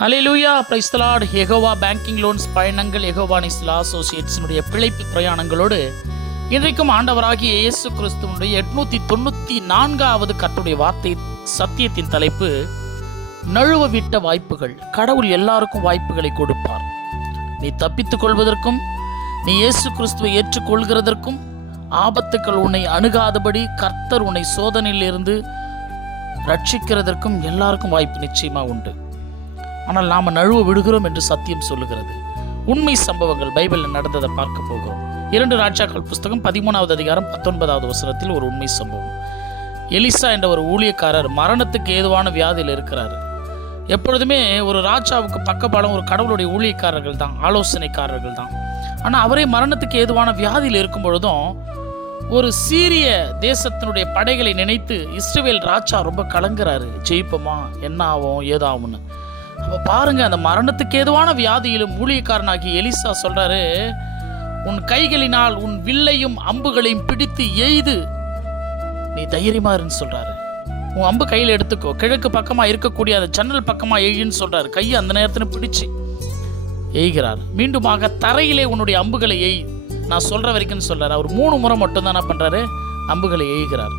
Hallelujah, praise the Lord. Jehovah banking loans பயணங்கள், யெகோவா நிஸ்லா அசோசியேட்ஸினுடைய பிழைப்பு பிரயாணங்களோடு இன்றைக்கும் ஆண்டவராகிய இயேசு கிறிஸ்துவனுடைய 894வது கர்த்தருடைய வார்த்தை சத்தியத்தின் தலைப்பு நழுவ விட்ட வாய்ப்புகள். கடவுள் எல்லாருக்கும் வாய்ப்புகளை கொடுப்பார். நீ தப்பித்துக் கொள்வதற்கும், நீ இயேசு கிறிஸ்துவை ஏற்றுக்கொள்கிறதற்கும், ஆபத்துக்கள் உன்னை அணுகாதபடி கர்த்தர் உன்னை சோதனையிலிருந்து ரட்சிக்கிறதற்கும் எல்லாருக்கும் வாய்ப்பு நிச்சயமாக உண்டு. ஆனால் நாம் நழுவ விடுகிறோம் என்று சத்தியம் சொல்லுகிறது. உண்மை சம்பவங்கள் பைபிளில் நடந்ததை பார்க்க போகிறோம். 2 ராஜாக்கள் புஸ்தகம் 13வது அதிகாரம் 19வது வசனத்தில் ஒரு உண்மை சம்பவம். எலிசா என்ற ஒரு ஊழியக்காரர் மரணத்துக்கு ஏதுவான வியாதியில் இருக்கிறார். எப்பொழுதுமே ஒரு ராஜாவுக்கு பக்கபலம் ஒரு கடவுளுடைய ஊழியக்காரர்கள் தான், ஆலோசனைக்காரர்கள் தான். ஆனால் அவரே மரணத்துக்கு ஏதுவான வியாதியில் இருக்கும் பொழுதும் ஒரு சீரிய தேசத்தினுடைய படைகளை நினைத்து இஸ்ரவேல் ராஜா ரொம்ப கலங்குறாரு. ஜெயிப்போமா, என்ன ஆகும், ஏதாகும்னு. அப்போ பாருங்க, அந்த மரணத்துக்கு ஏதுவான வியாதியிலும் ஊழியக்காரனாகி எலிசா சொல்றாரு, உன் கைகளினால் உன் வில்லையும் அம்புகளையும் பிடித்து எய்து நீ தைரியமா இருன்னு சொல்றாரு. உன் அம்பு கையில் எடுத்துக்கோ, கிழக்கு பக்கமா இருக்கக்கூடிய அந்த ஜன்னல் பக்கமா எய்ன்னு சொல்றாரு. கையை அந்த நேரத்தில் பிடிச்சு எய்கிறார். மீண்டுமாக தரையிலே உன்னுடைய அம்புகளை எய், நான் சொல்ற வரைக்கும் சொல்றாரு. அவர் 3 முறை மட்டும் தான் என்ன பண்றாரு, அம்புகளை எய்கிறார்.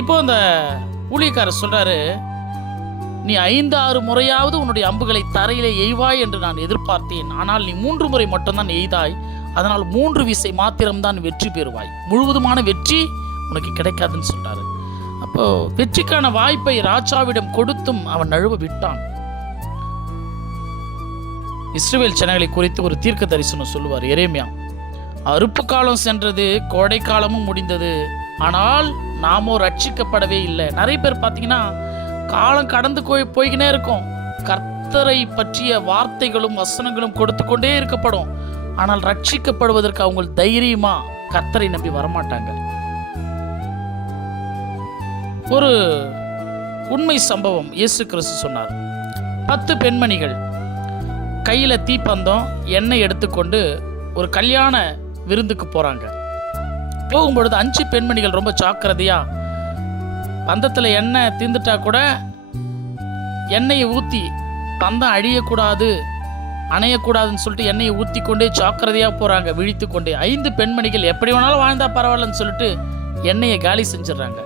இப்போ அந்த ஊழியக்காரர் சொல்றாரு, நீ 5-6 முறையாவது உன்னுடைய அம்புகளை தரையிலே எய்வாய் என்று நான் எதிர்பார்த்தேன். ஆனால் நீ 3 முறை மட்டும்தான் எய்தாய். அதனால் 3 விசை மாத்திரம்தான் வெற்றி பெறுவாய். முழுவதுமான வெற்றி உனக்கு கிடைக்காதுன்னு சொல்றாரு. அப்போ வெற்றிக்கான வாய்ப்பை ராஜாவிடம் கொடுத்தும் அவன் நழுவ விட்டான். இஸ்ரவேல் ஜனங்களை குறித்து ஒரு தீர்க்க தரிசனம் சொல்லுவார் எரேமியா. அறுப்பு காலம் சென்றது, கோடை காலமும் முடிந்தது, ஆனால் நாமோ ரட்சிக்கப்படவே இல்லை. நிறைய பேர் பார்த்தீங்கன்னா காலம் கடந்து போய்கினே இருக்கும். கர்த்தரை பற்றிய வார்த்தைகளும் வசனங்களும் கொடுத்து கொண்டே இருக்கப்படும். ஆனால் ரட்சிக்கப்படுவதற்கு அவங்க தைரியமா கர்த்தரை நம்பி வரமாட்டாங்க. ஒரு உண்மை சம்பவம் இயேசு கிறிஸ்து சொன்னார். 10 பெண்மணிகள் கையில தீப்பந்தம் எண்ணெய் எடுத்துக்கொண்டு ஒரு கல்யாண விருந்துக்கு போறாங்க. போகும்பொழுது 5 பெண்மணிகள் ரொம்ப ஜாக்கிரதையா பந்தத்தில் எண்ணெய் தீர்ந்துட்டா கூட எண்ணெயை ஊற்றி பந்தம் அழியக்கூடாது, அணையக்கூடாதுன்னு சொல்லிட்டு எண்ணெயை ஊற்றி கொண்டே ஜாக்கிரதையாக போகிறாங்க, விழித்து கொண்டே. 5 பெண்மணிகள் எப்படி வேணாலும் வாழ்ந்தா பரவாயில்லன்னு சொல்லிட்டு எண்ணெயை காலி செஞ்சிடறாங்க.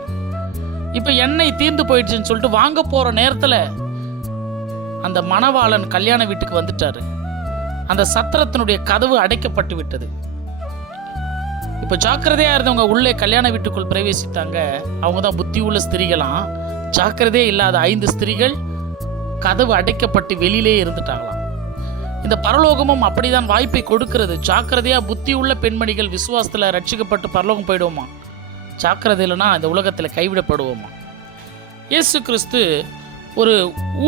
இப்போ எண்ணெய் தீர்ந்து போயிடுச்சுன்னு சொல்லிட்டு வாங்க போகிற நேரத்தில் அந்த மணவாளன் கல்யாண வீட்டுக்கு வந்துட்டாரு. அந்த சத்திரத்தினுடைய கதவு அடைக்கப்பட்டு விட்டது. இப்போ ஜாக்கிரதையாக இருந்தவங்க உள்ளே கல்யாண வீட்டுக்குள் பிரவேசித்தாங்க. அவங்க தான் புத்தி உள்ள ஸ்திரீகளாம். ஜாக்கிரதையே இல்லாத 5 ஸ்திரீகள் கதவு அடைக்கப்பட்டு வெளியிலே இருந்துட்டாங்களாம். இந்த பரலோகமும் அப்படிதான் வாய்ப்பை கொடுக்கிறது. ஜாக்கிரதையாக புத்தி உள்ள பெண்மணிகள் விசுவாசத்தில் ரட்சிக்கப்பட்டு பரலோகம் போயிடுவோமா, ஜாக்கிரதை இல்லைன்னா இந்த உலகத்தில் கைவிடப்படுவோமா. இயேசு கிறிஸ்து ஒரு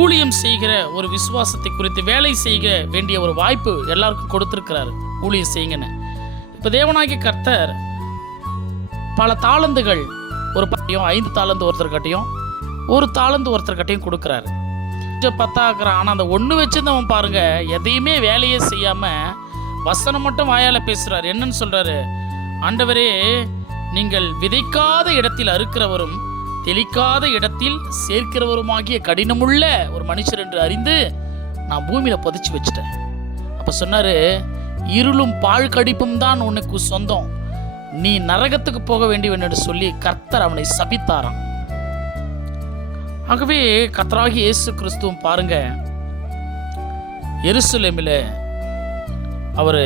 ஊழியம் செய்கிற ஒரு விசுவாசத்தை குறித்து வேலை செய்ய வேண்டிய ஒரு வாய்ப்பு எல்லாருக்கும் கொடுத்துருக்கிறாரு. ஊழியம் செய்யுங்கன்னு. இப்போ தேவனாகிய கர்த்தர் பல தாளந்துகள், ஒரு 5 தாளந்து ஒருத்தர்கிட்டையும் 1 தாளந்து ஒருத்தர்கிட்டையும் கொடுக்குறாரு. 10 ஆக்குறான். ஆனால் அந்த 1 வச்சுருந்தவன் பாருங்க, எதையுமே வேலையே செய்யாமல் வசனம் மட்டும் வாயால் பேசுகிறார். என்னன்னு சொல்கிறாரு, ஆண்டவரே, நீங்கள் விதைக்காத இடத்தில் அறுக்கிறவரும் தெளிக்காத இடத்தில் சேர்க்கிறவருமாகிய கடினமுள்ள ஒரு மனுஷர் என்று அறிந்து நான் பூமியில் புதைச்சி வச்சுட்டேன். அப்போ சொன்னார், இருளும் பாழ்கடிப்பும் தான் உனக்கு சொந்தம், நீ நரகத்துக்கு போக வேண்டியவன் என்று சொல்லி கர்த்தர் அவனை சபித்தாராம். ஆகவே கர்த்தராகிய இயேசு கிறிஸ்துவும் பாருங்க, எருசலேமில் அவர்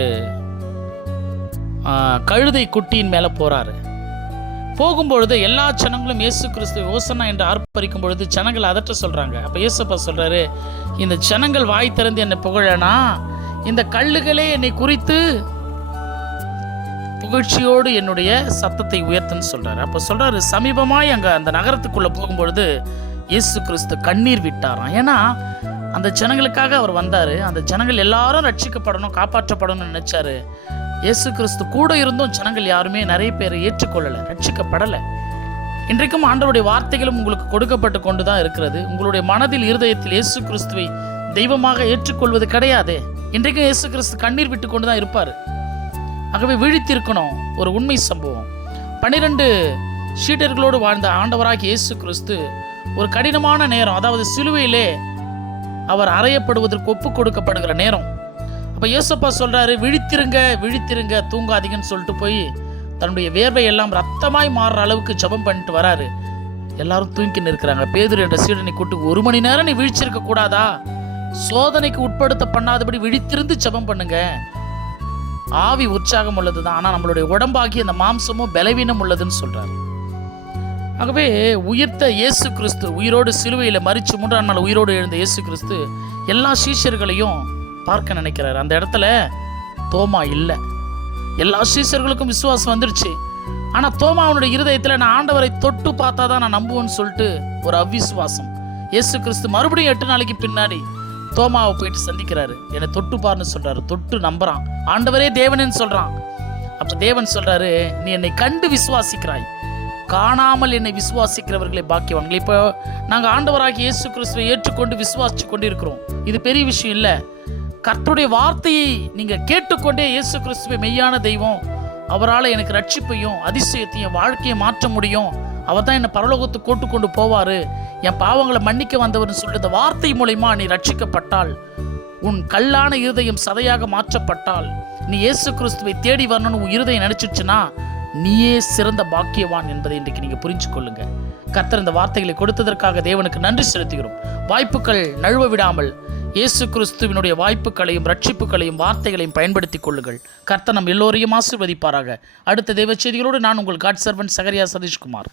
கழுதை குட்டியின் மேலே போறாரு. போகும்பொழுது எல்லா ஜனங்களும் இயேசு கிறிஸ்து ஓசன்னா என்று ஆர்ப்பரிக்கும் பொழுது ஜனங்கள் அதட்ட சொல்றாங்க. அப்போ இயேசுப்பா சொல்றாரு, இந்த ஜனங்கள் வாய் திறந்து என்னை புகழனா, இந்த கல்லுகளே என்னை குறித்து புகழ்ச்சியோடு என்னுடைய சத்தத்தை உயர்த்துன்னு சொல்றாரு. அப்போ சொல்றாரு, சமீபமாய் அங்கே அந்த நகரத்துக்குள்ள போகும்பொழுது இயேசு கிறிஸ்து கண்ணீர் விட்டாராம். ஏன்னா அந்த ஜனங்களுக்காக அவர் வந்தாரு. அந்த ஜனங்கள் எல்லாரும் ரட்சிக்கப்படணும், காப்பாற்றப்படணும்னு நினைச்சாரு. இயேசு கிறிஸ்து கூட இருந்தும் ஜனங்கள் யாருமே நிறைய பேரை ஏற்றுக்கொள்ளலை, ரட்சிக்கப்படலை. இன்றைக்கும் ஆண்டவருடைய வார்த்தைகளும் உங்களுக்கு கொடுக்கப்பட்டு கொண்டு தான் இருக்கிறது. உங்களுடைய மனதில், இருதயத்தில் இயேசு கிறிஸ்துவை தெய்வமாக ஏற்றுக்கொள்வது கிடையாது. இன்றைக்கும் இயேசு கிறிஸ்து கண்ணீர் விட்டு கொண்டு தான் இருப்பார். ஆகவே விழித்திருக்கணும். ஒரு உண்மை சம்பவம். 12 சீடர்களோடு வாழ்ந்த ஆண்டவராகிய இயேசு கிறிஸ்து ஒரு கடினமான நேரம், அதாவது சிலுவையிலே அவர் அறையப்படுவதற்கு ஒப்பு கொடுக்கப்படுகிற நேரம். அப்போ ஏசப்பா சொல்கிறாரு, விழித்திருங்க விழித்திருங்க, தூங்காதீங்கன்னு சொல்லிட்டு போய் தன்னுடைய வேர்வை எல்லாம் ரத்தமாய் மாறுற அளவுக்கு ஜெபம் பண்ணிட்டு வராரு. எல்லாரும் தூங்கின்னு இருக்கிறாங்க. பேதுரு என்ற சீடனை கூட்டு, 1 மணி நேரம் நீ விழிச்சிருக்க கூடாதா? சோதனைக்கு உட்படுத்த பண்ணாதபடி விழித்திருந்து ஜெபம் பண்ணுங்க. ஆவி உற்சாகம் உள்ளது தான், ஆனால் நம்மளுடைய உடம்பாகி அந்த மாம்சமும் பலவீனம் உள்ளதுன்னு சொல்றாரு. ஆகவே உயிர்த்த இயேசு கிறிஸ்து, உயிரோடு சிலுவையில் மரித்து 3ஆம் நாள் உயிரோடு எழுந்த இயேசு கிறிஸ்து எல்லா சீஷர்களையும் பார்க்க நினைக்கிறார். அந்த இடத்துல தோமா இல்லை. எல்லா சீஷர்களுக்கும் விசுவாசம் வந்துடுச்சு. ஆனால் தோமாவனுடைய இருதயத்தில் நான் ஆண்டவரை தொட்டு பார்த்தா தான் நான் நம்புவேன்னு சொல்லிட்டு ஒரு அவ்விசுவாசம். இயேசு கிறிஸ்து மறுபடியும் 8 நாளைக்கு பின்னாடி தோமாவை போயிட்டு சந்திக்கிறாரு. என்னை தொட்டு பாருன்னு சொல்றாரு. தொட்டு நம்புறான். ஆண்டவரே தேவனேன்னு சொல்றான். அப்ப தேவன் சொல்றாரு, நீ என்னை கண்டு விசுவாசிக்கிறாய், காணாமல் என்னை விசுவாசிக்கிறவர்களை பாக்கியவான்கள். இப்போ நாங்கள் ஆண்டவராகி இயேசு கிறிஸ்துவை ஏற்றுக்கொண்டு விசுவாசிச்சு கொண்டு இருக்கிறோம். இது பெரிய விஷயம் இல்லை. கர்த்தருடைய வார்த்தையை நீங்கள் கேட்டுக்கொண்டே இயேசு கிறிஸ்துவை மெய்யான தெய்வம், அவரால் எனக்கு ரட்சிப்பையும் அதிசயத்தையும் வாழ்க்கையை மாற்ற முடியும், அவர் தான் என்னை பரலோகத்துக்கு கூட்டு கொண்டு போவார், என் பாவங்களை மன்னிக்க வந்தவர்னு சொல்லிட்டு இந்த வார்த்தை மூலமா நீ ரட்சிக்கப்பட்டால், உன் கல்லான இருதயம் சதையாக மாற்றப்பட்டால், நீ இயேசு கிறிஸ்துவை தேடி வரணும்னு உன் இருதயம் நினைச்சிச்சுன்னா நீயே சிறந்த பாக்கியவான் என்பதை இன்றைக்கு நீங்கள் புரிஞ்சு கொள்ளுங்க. கர்த்தர் இந்த வார்த்தைகளை கொடுத்ததற்காக தேவனுக்கு நன்றி செலுத்துகிறோம். வாய்ப்புகள் நழுவ விடாமல் இயேசு கிறிஸ்துவினுடைய வாய்ப்புகளையும் ரட்சிப்புகளையும் வார்த்தைகளையும் பயன்படுத்திக் கொள்ளுங்கள். கர்த்தர் நம் எல்லோரையும் ஆசீர்வதிப்பாராக. அடுத்த தெய்வ செய்திகளோடு நான் உங்கள் காட் சர்வன்ட் சகரியா சதீஷ்குமார்.